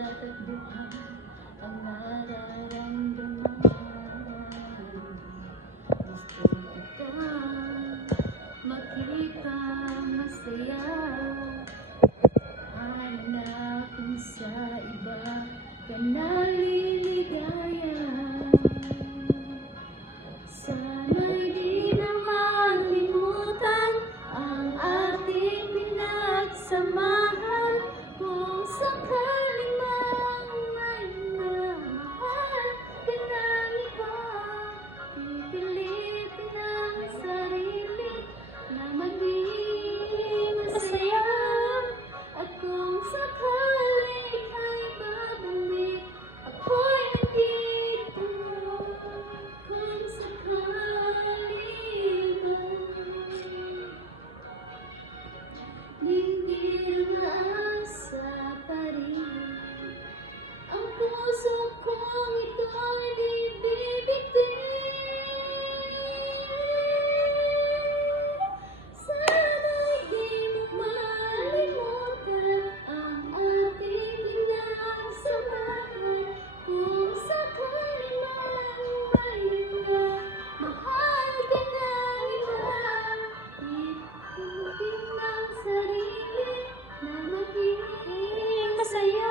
tatakbuhan ang nararamdaman. Gusto kitang makita masaya, hanap kung sa iba ka naliligaya. Sana'y di na makalimutan ang ating pinagsamahan. Kung sakaling mang may mahal ka ng iba, pipilitin ang sarili na maging masaya. At kung sakaling ika'y babalik, ako'y nandito. Kung sakaling hindi umaasa pa rin, ang puso kong ito'y di bibigtin. Sana'y di mo malimutan ang ating pinagsamahan. Kung sakaling man may iba, mahal ka ng iba, ipipin ang sarili na maging masaya.